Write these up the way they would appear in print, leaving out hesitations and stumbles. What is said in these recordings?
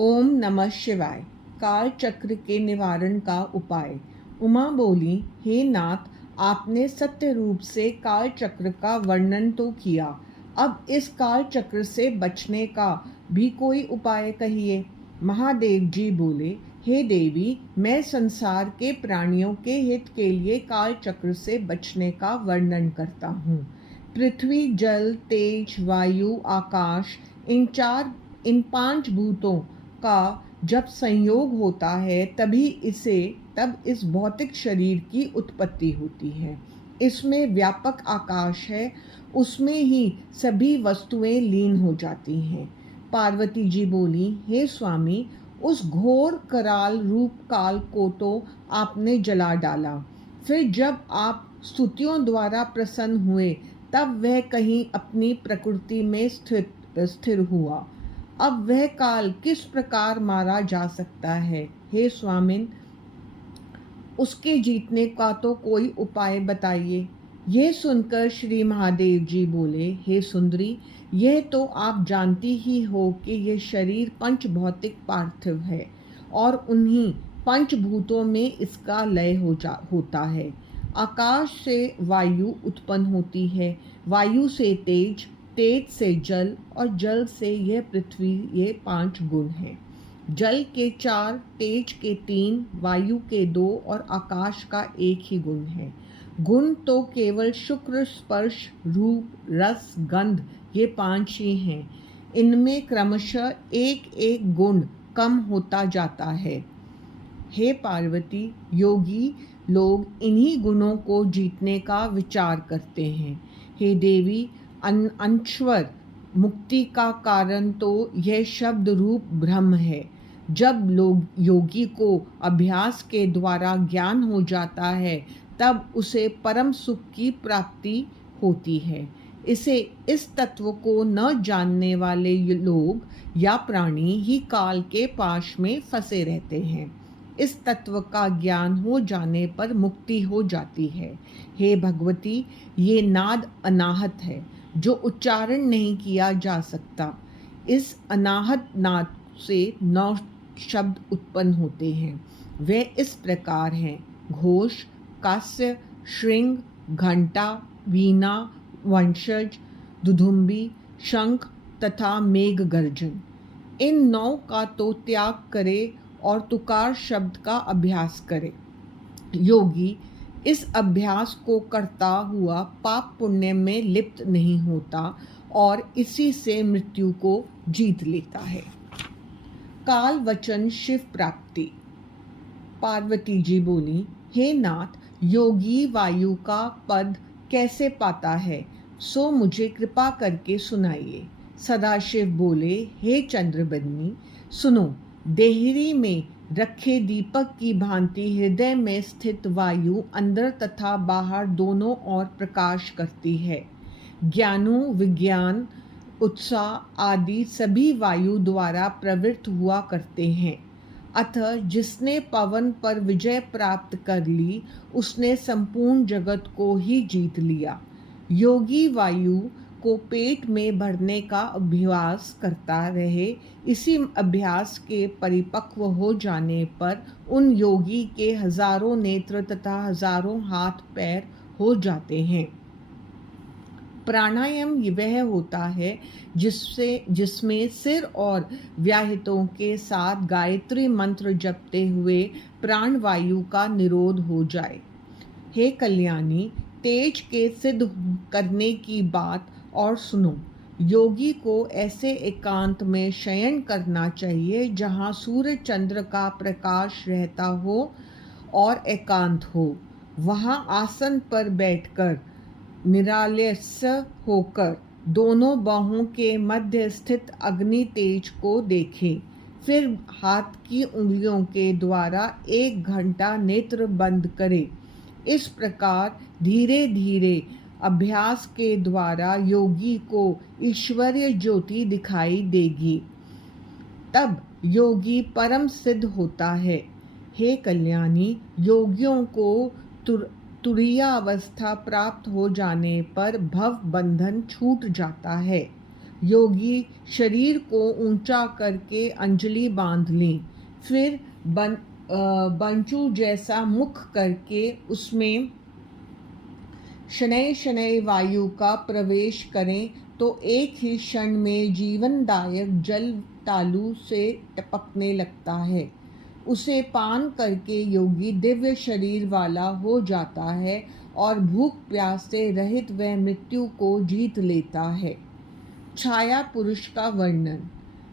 ओम नमः शिवाय। काल चक्र के निवारण का उपाय। उमा बोली, हे नाथ, आपने सत्य रूप से काल चक्र का वर्णन तो किया, अब इस काल चक्र से बचने का भी कोई उपाय कहिए। महादेव जी बोले, हे देवी, मैं संसार के प्राणियों के हित के लिए काल चक्र से बचने का वर्णन करता हूँ। पृथ्वी, जल, तेज, वायु, आकाश, इन 5 भूतों का जब संयोग होता है तब इस भौतिक शरीर की उत्पत्ति होती है। इसमें व्यापक आकाश है, उसमें ही सभी वस्तुएं लीन हो जाती हैं। पार्वती जी बोली, हे स्वामी, उस घोर कराल रूप काल को तो आपने जला डाला, फिर जब आप स्तुतियों द्वारा प्रसन्न हुए तब वह कहीं अपनी प्रकृति में स्थिर हुआ। अब वह काल किस प्रकार मारा जा सकता है? हे स्वामिन, उसके जीतने का तो कोई उपाय बताइए। यह सुनकर श्री महादेव जी बोले, हे सुंदरी, यह तो आप जानती ही हो कि यह शरीर पंच भौतिक पार्थिव है और उन्हीं पंचभूतों में इसका लय होता है। आकाश से वायु उत्पन्न होती है, वायु से तेज, तेज से जल और जल से यह पृथ्वी। ये 5 गुण हैं। जल के 4, तेज के 3, वायु के 2 और आकाश का 1 ही गुण है। गुण तो केवल शुक्र, स्पर्श, रूप, रस, गंध, ये 5 ही हैं। इनमें क्रमशः एक एक गुण कम होता जाता है। हे पार्वती, योगी लोग इन्हीं गुणों को जीतने का विचार करते हैं। हे देवी, अनश्वर मुक्ति का कारण तो यह शब्द रूप ब्रह्म है। जब लोग योगी को अभ्यास के द्वारा ज्ञान हो जाता है तब उसे परम सुख की प्राप्ति होती है। इस तत्व को न जानने वाले लोग या प्राणी ही काल के पाश में फंसे रहते हैं। इस तत्व का ज्ञान हो जाने पर मुक्ति हो जाती है। हे भगवती, ये नाद अनाहत है जो उच्चारण नहीं किया जा सकता। इस अनाहत नाद से 9 शब्द उत्पन्न होते हैं। वे इस प्रकार हैं: घोष, कास्य, श्रृंग, घंटा, वीणा, वंशज, दुधुम्बी, शंख तथा मेघ गर्जन। इन 9 का तो त्याग करे और तुकार शब्द का अभ्यास करे। योगी इस अभ्यास को करता हुआ पाप पुण्य में लिप्त नहीं होता और इसी से मृत्यु को जीत लेता है। काल वचन शिव प्राप्ति। पार्वती जी बोली, हे नाथ, योगी वायु का पद कैसे पाता है, सो मुझे कृपा करके सुनाइए। सदाशिव बोले, हे चंद्रबदनी, सुनो। देहरी में रखे दीपक की भांति हृदय में स्थित वायु अंदर तथा बाहर दोनों ओर प्रकाश करती है। ज्ञानु, विज्ञान, उत्साह आदि सभी वायु द्वारा प्रवृत्त हुआ करते हैं। अतः जिसने पवन पर विजय प्राप्त कर ली, उसने संपूर्ण जगत को ही जीत लिया। योगी वायु को पेट में भरने का अभ्यास करता रहे। इसी अभ्यास के परिपक्व हो जाने पर उन योगी के हजारों नेत्र तथा हजारों हाथ पैर हो जाते हैं। प्राणायाम वह होता है जिसमें सिर और व्याहितों के साथ गायत्री मंत्र जपते हुए प्राणवायु का निरोध हो जाए। हे कल्याणी, तेज के सिद्ध करने की बात और सुनो। योगी को ऐसे एकांत में शयन करना चाहिए जहाँ सूर्य चंद्र का प्रकाश रहता हो और एकांत हो। वहाँ आसन पर बैठकर निरालस्य होकर दोनों बाहों के मध्य स्थित अग्नि तेज को देखें। फिर हाथ की उंगलियों के द्वारा 1 घंटा नेत्र बंद करें। इस प्रकार धीरे धीरे अभ्यास के द्वारा योगी को ईश्वरीय ज्योति दिखाई देगी। तब योगी परम सिद्ध होता है। हे कल्याणी, योगियों को तुरीया अवस्था प्राप्त हो जाने पर भव बंधन छूट जाता है। योगी शरीर को ऊंचा करके अंजलि बांध ली, फिर बंचू जैसा मुख करके उसमें शनैः शनैः वायु का प्रवेश करें तो एक ही क्षण में जीवनदायक जल तालू से टपकने लगता है। उसे पान करके योगी दिव्य शरीर वाला हो जाता है और भूख प्यास से रहित वह मृत्यु को जीत लेता है। छाया पुरुष का वर्णन।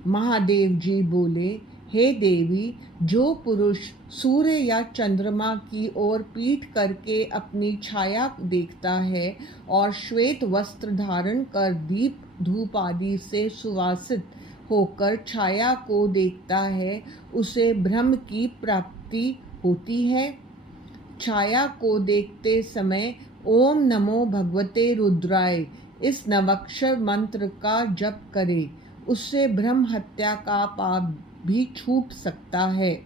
महादेव जी बोले, हे देवी, जो पुरुष सूर्य या चंद्रमा की ओर पीठ करके अपनी छाया देखता है और श्वेत वस्त्र धारण कर दीप धूप आदि से सुवासित होकर छाया को देखता है, उसे ब्रह्म की प्राप्ति होती है। छाया को देखते समय ओम नमो भगवते रुद्राय इस नवक्षर मंत्र का जप करे, उससे ब्रह्म हत्या का पाप भी छूट सकता है।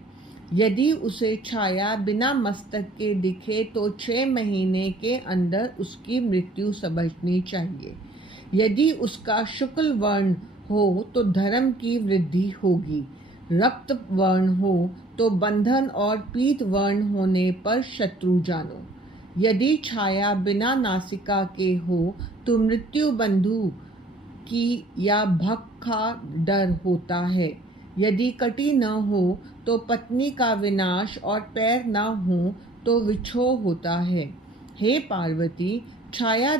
यदि उसे छाया बिना मस्तक के दिखे तो 6 महीने के अंदर उसकी मृत्यु समझनी चाहिए। यदि उसका शुक्ल वर्ण हो तो धर्म की वृद्धि होगी, रक्त वर्ण हो तो बंधन और पीत वर्ण होने पर शत्रु जानो। यदि छाया बिना नासिका के हो तो मृत्यु बंधु की या भक्त का डर होता है। यदि कटी न हो तो पत्नी का विनाश और पैर न हो तो विछोह होता है। हे पार्वती, छाया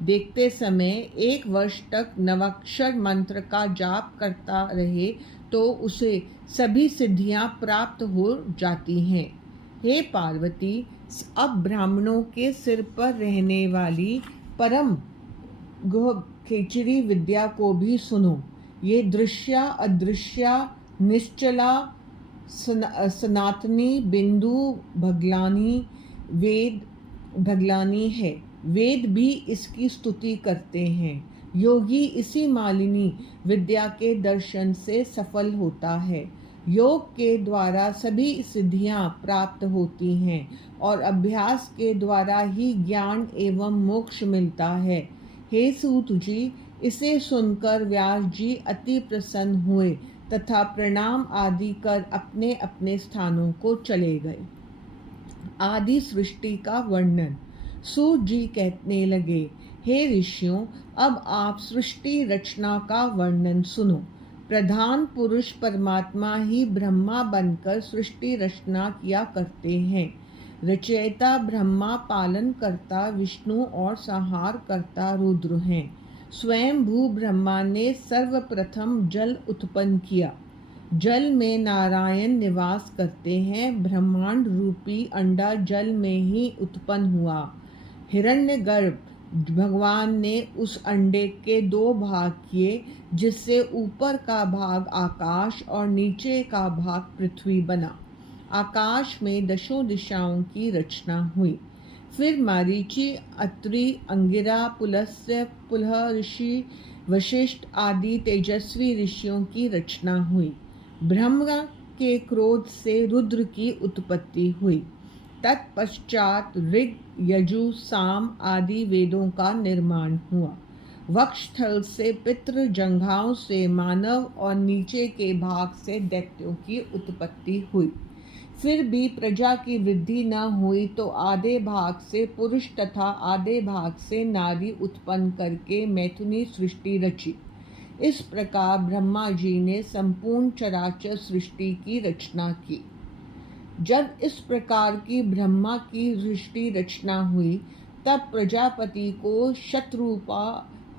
देखते समय 1 वर्ष तक नवाक्षर मंत्र का जाप करता रहे तो उसे सभी सिद्धियां प्राप्त हो जाती हैं। हे पार्वती, अब ब्राह्मणों के सिर पर रहने वाली परम गुह खेचरी विद्या को भी सुनो। ये दृश्या अदृश्या निश्चला सनातनी बिंदु भगलानी है। वेद भी इसकी स्तुति करते हैं। योगी इसी मालिनी विद्या के दर्शन से सफल होता है। योग के द्वारा सभी सिद्धियां प्राप्त होती हैं और अभ्यास के द्वारा ही ज्ञान एवं मोक्ष मिलता है। हे सूत जी, इसे सुनकर व्यास जी अति प्रसन्न हुए तथा प्रणाम आदि कर अपने अपने स्थानों को चले गए। आदि सृष्टि का वर्णन। सूत जी कहने लगे, हे ऋषियों, अब आप सृष्टि रचना का वर्णन सुनो। प्रधान पुरुष परमात्मा ही ब्रह्मा बनकर सृष्टि रचना किया करते हैं। रचयिता ब्रह्मा, पालन करता विष्णु और संहार करता रुद्र हैं। स्वयं भू ब्रह्मा ने सर्वप्रथम जल उत्पन्न किया। जल में नारायण निवास करते हैं। ब्रह्मांड रूपी अंडा जल में ही उत्पन्न हुआ। हिरण्यगर्भ भगवान ने उस अंडे के 2 भाग किए, जिससे ऊपर का भाग आकाश और नीचे का भाग पृथ्वी बना। आकाश में 10 दिशाओं की रचना हुई। फिर मारीचि, अत्रि, अंगिरा, पुलस्त्य, पुलह ऋषि, वशिष्ठ आदि तेजस्वी ऋषियों की रचना हुई। ब्रह्मा के क्रोध से रुद्र की उत्पत्ति हुई। तत्पश्चात ऋग, यजु, साम आदि वेदों का निर्माण हुआ। वक्षस्थल से पितृ, जंघाओं से मानव और नीचे के भाग से दैत्यों की उत्पत्ति हुई। फिर भी प्रजा की वृद्धि न हुई तो आधे भाग से पुरुष तथा आधे भाग से नारी उत्पन्न करके मैथुनी सृष्टि रची। इस प्रकार ब्रह्मा जी ने संपूर्ण चराचर सृष्टि की रचना की। जब इस प्रकार की ब्रह्मा की सृष्टि रचना हुई तब प्रजापति को शतरूपा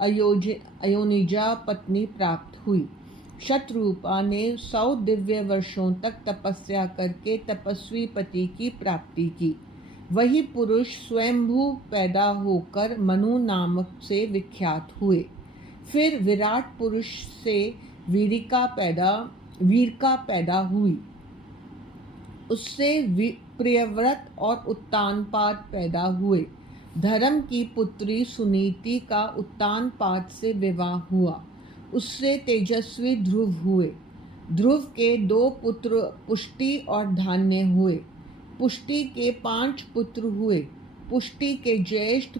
अयोनिजा पत्नी प्राप्त हुई। शतरूपा ने 100 दिव्य वर्षों तक तपस्या करके तपस्वी पति की प्राप्ति की। वही पुरुष स्वयंभू पैदा होकर मनु नामक से विख्यात हुए। फिर विराट पुरुष से वीरिका पैदा हुई। उससे प्रियव्रत और उत्तानपाद पैदा हुए। धर्म की पुत्री सुनीति का उत्तानपाद से विवाह हुआ। उससे तेजस्वी ध्रुव हुए। ध्रुव के 2 पुत्र पुष्टि और धान्य हुए। पुष्टि के 5 पुत्र हुए। पुष्टि के ज्येष्ठ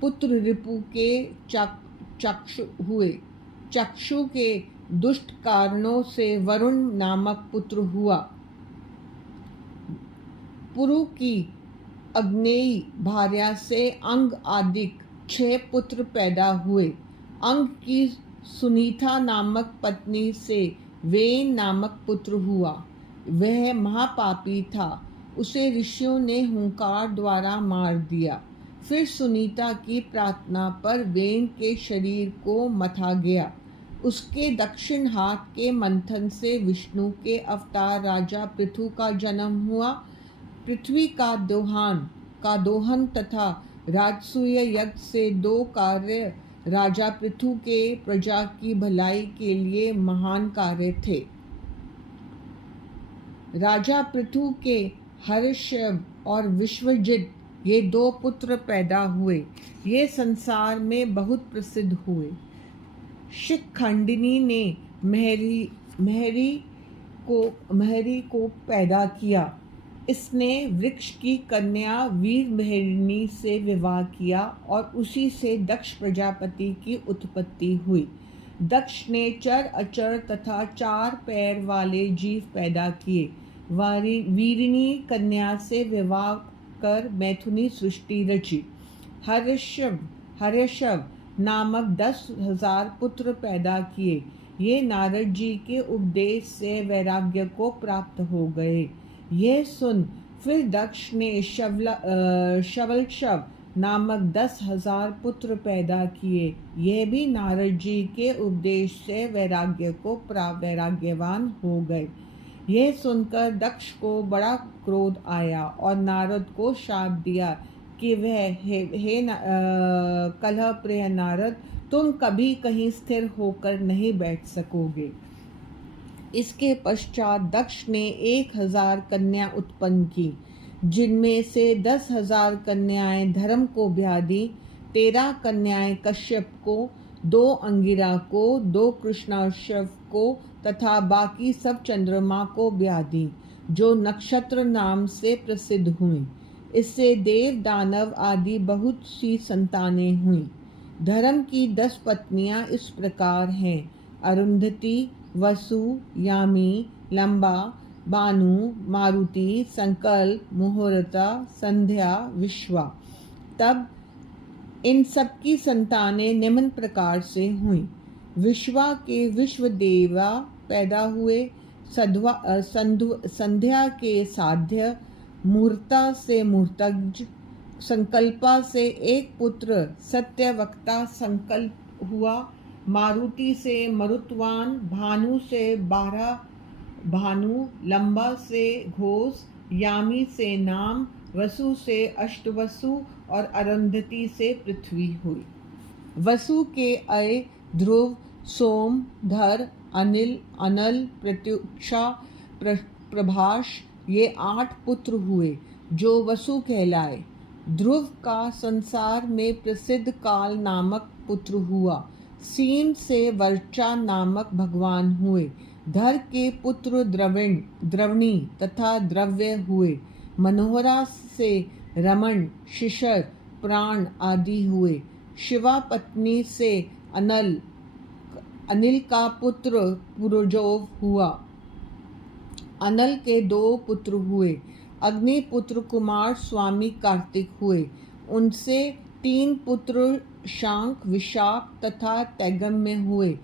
पुत्र रिपु के चक्षु के दुष्ट कारणों से वरुण नामक पुत्र हुआ। पुरु की अग्नेयी भार्या से अंग आदि 6 पुत्र पैदा हुए। अंग की सुनीता नामक पत्नी से वेन नामक पुत्र हुआ। वह महापापी था, उसे ऋषियों ने हुंकार द्वारा मार दिया। फिर सुनीता की प्रार्थना पर वेन के शरीर को मथा गया। उसके दक्षिण हाथ के मंथन से विष्णु के अवतार राजा पृथु का जन्म हुआ। पृथ्वी का दोहन तथा राजसूय यज्ञ से 2 कार्य राजा पृथु के प्रजा की भलाई के लिए महान कार्य थे। राजा पृथु के हर्षव और विश्वजित ये 2 पुत्र पैदा हुए। ये संसार में बहुत प्रसिद्ध हुए। शिखंडिनी ने महरी को पैदा किया। इसने वृक्ष की कन्या वीर महरिणी से विवाह किया और उसी से दक्ष प्रजापति की उत्पत्ति हुई। दक्ष ने चर अचर तथा 4 पैर वाले जीव पैदा किए। वीरिणी कन्या से विवाह कर मैथुनी सृष्टि रची। हर्षव नामक 10,000 पुत्र पैदा किए। ये नारद जी के उपदेश से वैराग्य को प्राप्त हो गए। यह सुन फिर दक्ष ने शवलशव नामक 10,000 पुत्र पैदा किए। यह भी नारद जी के उपदेश से वैराग्य को प्राप्त वैराग्यवान हो गए। यह सुनकर दक्ष को बड़ा क्रोध आया और नारद को शाप दिया कि हे कलह प्रिय नारद, तुम कभी कहीं स्थिर होकर नहीं बैठ सकोगे। इसके पश्चात दक्ष ने 1,000 कन्या उत्पन्न की, जिनमें से 10,000 कन्याएं धर्म को ब्याह दी, 13 कन्याएं कश्यप को, 2 अंगिरा को, 2 कृष्णाश्व को तथा बाकी सब चंद्रमा को ब्याह दी, जो नक्षत्र नाम से प्रसिद्ध हुई। इससे देव दानव आदि बहुत सी संतानें हुई। धर्म की 10 पत्नियां इस प्रकार हैं: अरुंधति, वसु, यामी, लंबा, बानु, मारुति, संकल्प, मुहूर्ता, संध्या, विश्वा। तब इन सब की संतानें निम्न प्रकार से हुईं। विश्वा के विश्वदेवा पैदा हुए। संध्या के साध्य, मुहूर्ता से मुहूर्तज, संकल्पा से एक पुत्र सत्यवक्ता संकल्प हुआ। मारुति से मरुतवान, भानु से 12 भानु, लंबा से घोष, यामी से नाम, वसु से अष्टवसु और अरुंधति से पृथ्वी हुई। वसु के अय, ध्रुव, सोम, धर, अनिल, अनल, प्रत्युक्षा, प्रभाष ये 8 पुत्र हुए, जो वसु कहलाए। ध्रुव का संसार में प्रसिद्ध काल नामक पुत्र हुआ। सीम से वर्चा नामक भगवान हुए। धर के पुत्र द्रवणी तथा द्रव्य हुए। मनोहरा से रमण, शिशर, प्राण आदि हुए। शिवा पत्नी से अनिल का पुत्र पुरुजोव हुआ। अनल के 2 पुत्र हुए। अग्नि पुत्र कुमार स्वामी कार्तिक हुए। उनसे 3 पुत्र शांक, विशाख तथा तैगम्य हुए।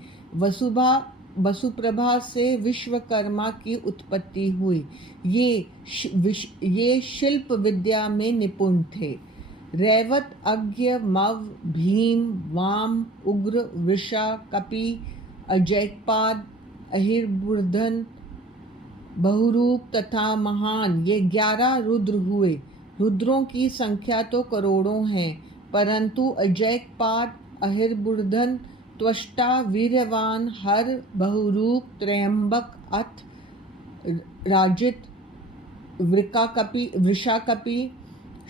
वसुप्रभा से विश्वकर्मा की उत्पत्ति हुई। ये शिल्प विद्या में निपुण थे। रैवत, अज्ञ, मव, भीम, वाम, उग्र, वृषा, कपि, अजैकपाद, अहिर्बुर्धन, बहुरूप तथा महान ये 11 रुद्र हुए। रुद्रों की संख्या तो करोड़ों है, परंतु अजैकपाद, अहिर्बुर्धन, त्वष्टा, वीर्यवान, हर, बहुरूप, त्रयंबक, अथ, राजित, वृषाकपि,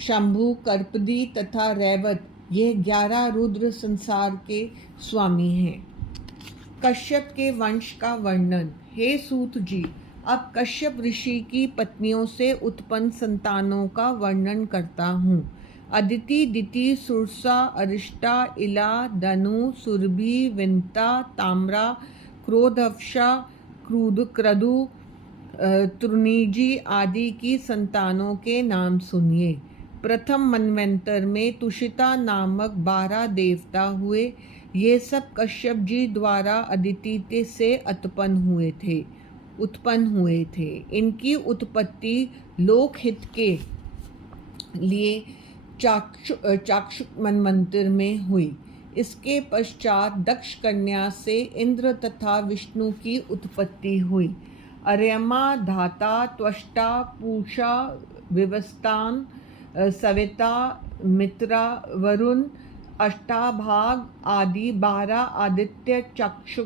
शंभु, कर्पदी तथा रैवत ये 11 रुद्र संसार के स्वामी हैं। कश्यप के वंश का वर्णन। हे सूत जी, अब कश्यप ऋषि की पत्नियों से उत्पन्न संतानों का वर्णन करता हूँ। अदिति, दिति, सुरसा, अरिष्टा, इला, धनु, सुरभि, विंता, ताम्रा, क्रोधवशा, क्रदु, तृणीजी आदि की संतानों के नाम सुनिए। प्रथम मनवंतर में तुषिता नामक 12 देवता हुए। ये सब कश्यप जी द्वारा अदिति से उत्पन्न हुए थे। इनकी उत्पत्ति लोकहित के लिए चाक्षुष मनवंतर में हुई। इसके पश्चात दक्ष कन्या से इंद्र तथा विष्णु की उत्पत्ति हुई। अर्यमा, धाता, त्वष्टा, पूषा, विवस्तान, सविता, मित्रा, वरुण, अष्टाभाग आदि 12 आदित्य चक्षु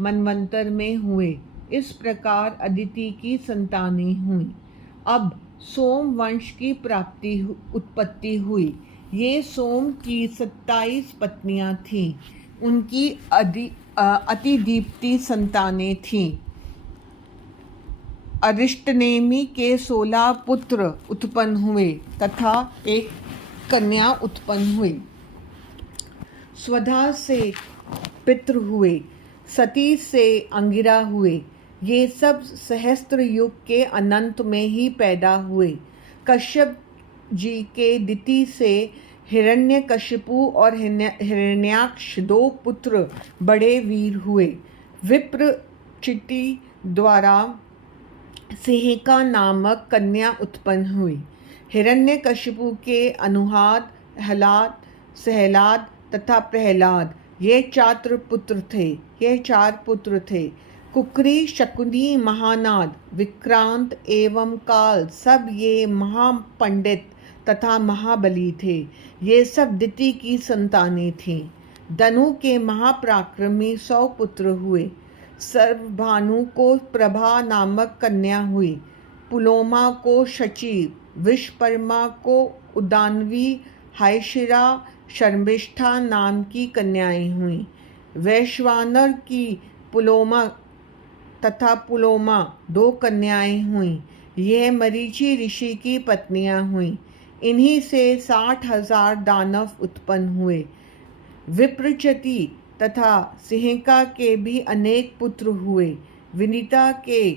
मनवंतर में हुए। इस प्रकार अदिति की संतानें हुई। अब सोम वंश की उत्पत्ति हुई। ये सोम की 27 पत्नियां थीं। उनकी अतिदीप्ति संतानें थीं। अरिष्टनेमि के 16 पुत्र उत्पन्न हुए तथा एक कन्या उत्पन्न हुई। स्वधा से पितृ हुए, सती से अंगिरा हुए। ये सब सहस्त्र युग के अनंत में ही पैदा हुए। कश्यप जी के दिति से हिरण्यकशिपु और हिरण्याक्ष 2 पुत्र बड़े वीर हुए। विप्र चिति द्वारा सिंहिका नामक कन्या उत्पन्न हुई। हिरण्यकशिपु के अनुहाद, हलाद, सहलाद तथा प्रहलाद ये 4 पुत्र थे। कुकरी, शकुनी, महानाद, विक्रांत एवं काल सब ये महापंडित तथा महाबली थे। ये सब दिति की संतानें थीं। धनु के महापराक्रमी 100 पुत्र हुए। सर्वभानु को प्रभा नामक कन्या हुई। पुलोमा को शची, विश्वकर्मा को उदानवी, हायशिरा, शर्मिष्ठा नाम की कन्याएं हुईं। वैश्वानर की पुलोमा तथा पुलोमा 2 कन्याएं हुईं। यह मरीचि ऋषि की पत्नियां हुईं। इन्हीं से 60,000 दानव उत्पन्न हुए। विप्रचति तथा सिंहिका के भी अनेक पुत्र हुए। विनीता के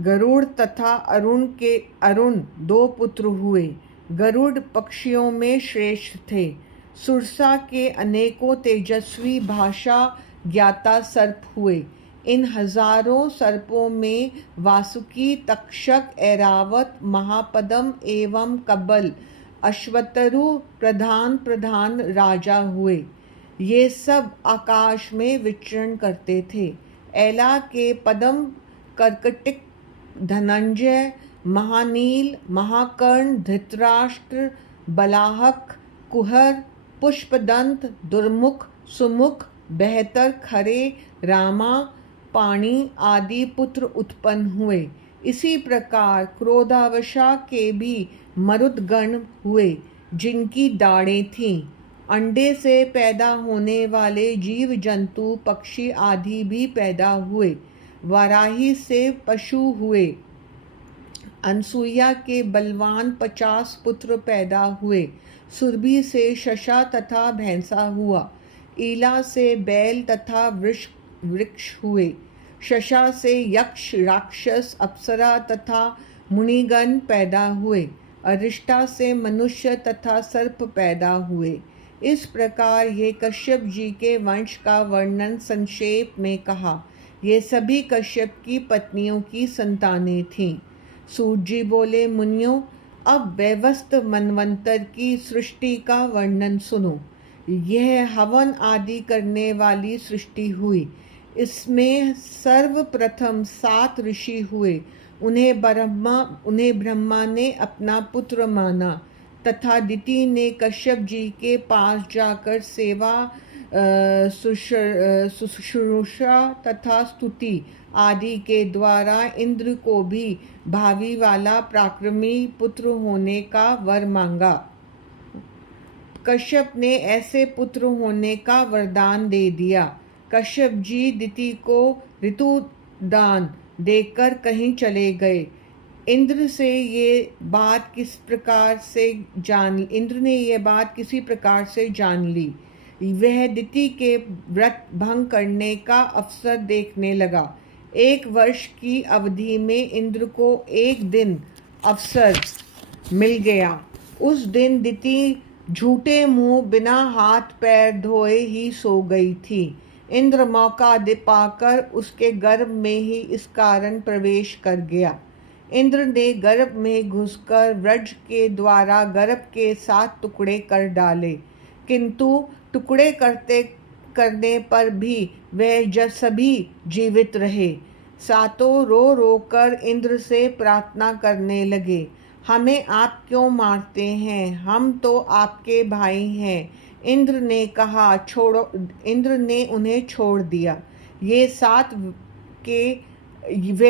गरुड़ तथा अरुण 2 पुत्र हुए। गरुड़ पक्षियों में श्रेष्ठ थे। सुरसा के अनेकों तेजस्वी भाषा ज्ञाता सर्प हुए। इन हजारों सर्पों में वासुकी, तक्षक, ऐरावत, महापद्म एवं कबल, अश्वतरु प्रधान राजा हुए। ये सब आकाश में विचरण करते थे। ऐला के पद्म, कर्कटिक, धनंजय, महानील, महाकर्ण, धृतराष्ट्र, बलाहक, कुहर, पुष्पदंत, दुर्मुख, सुमुख, बेहतर, खरे, रामा, पाणी आदि पुत्र उत्पन्न हुए। इसी प्रकार क्रोधावशा के भी मरुदगण हुए, जिनकी दाढ़ें थीं। अंडे से पैदा होने वाले जीव जंतु, पक्षी आदि भी पैदा हुए। वाराही से पशु हुए। अनसुईया के बलवान 50 पुत्र पैदा हुए। सुरभि से शशा तथा भैंसा हुआ। ईला से बैल तथा वृक्ष हुए। शशा से यक्ष, राक्षस, अप्सरा तथा मुनिगण पैदा हुए। अरिष्टा से मनुष्य तथा सर्प पैदा हुए। इस प्रकार ये कश्यप जी के वंश का वर्णन संक्षेप में कहा। ये सभी कश्यप की पत्नियों की संतानें थीं। सूत जी बोले, मुनियों, अब वैवस्त मनवंतर की सृष्टि का वर्णन सुनो। यह हवन आदि करने वाली सृष्टि हुई। इसमें सर्वप्रथम 7 ऋषि हुए। उन्हें ब्रह्मा ने अपना पुत्र माना तथा दिति ने कश्यप जी के पास जाकर सेवा, शुश्रूषा तथा स्तुति आदि के द्वारा इंद्र को भी भावी वाला पराक्रमी पुत्र होने का वर मांगा। कश्यप ने ऐसे पुत्र होने का वरदान दे दिया। कश्यप जी दिति को ऋतुदान देकर कहीं चले गए। इंद्र ने ये बात किसी प्रकार से जान ली। वह दिति के व्रत भंग करने का अवसर देखने लगा। 1 वर्ष की अवधि में इंद्र को एक दिन अवसर मिल गया। उस दिन दिति झूठे मुंह बिना हाथ पैर धोए ही सो गई थी। इंद्र मौका पाकर उसके गर्भ में ही इस कारण प्रवेश कर गया। इंद्र ने गर्भ में घुसकर व्रज के द्वारा गर्भ के 7 टुकड़े कर डाले, किंतु टुकड़े करने पर भी वह सभी जीवित रहे। सातों रो रो कर इंद्र से प्रार्थना करने लगे, हमें आप क्यों मारते हैं? हम तो आपके भाई हैं। इंद्र ने उन्हें छोड़ दिया। वे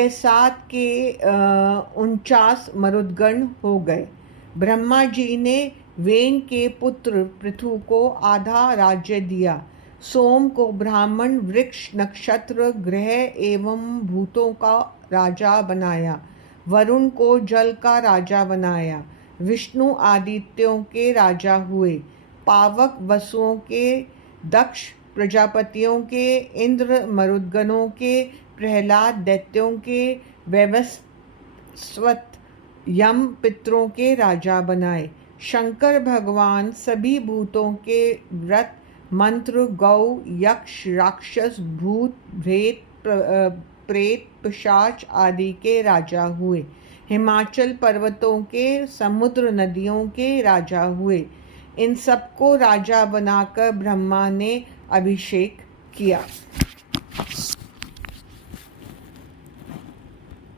7 के 49 मरुदगण हो गए। ब्रह्मा जी ने वेन के पुत्र पृथु को आधा राज्य दिया। सोम को ब्राह्मण, वृक्ष, नक्षत्र, ग्रह एवं भूतों का राजा बनाया। वरुण को जल का राजा बनाया। विष्णु आदित्यों के राजा हुए। पावक वसुओं के, दक्ष प्रजापतियों के, इंद्र मरुदगणों के, प्रहलाद दैत्यों के, वैवस्वत यम पितरों के राजा बनाए। शंकर भगवान सभी भूतों के व्रत, मंत्र, गौ, यक्ष, राक्षस, भूत, प्रेत, पिशाच आदि के राजा हुए। हिमाचल पर्वतों के, समुद्र नदियों के राजा हुए। इन सबको राजा बनाकर ब्रह्मा ने अभिषेक किया।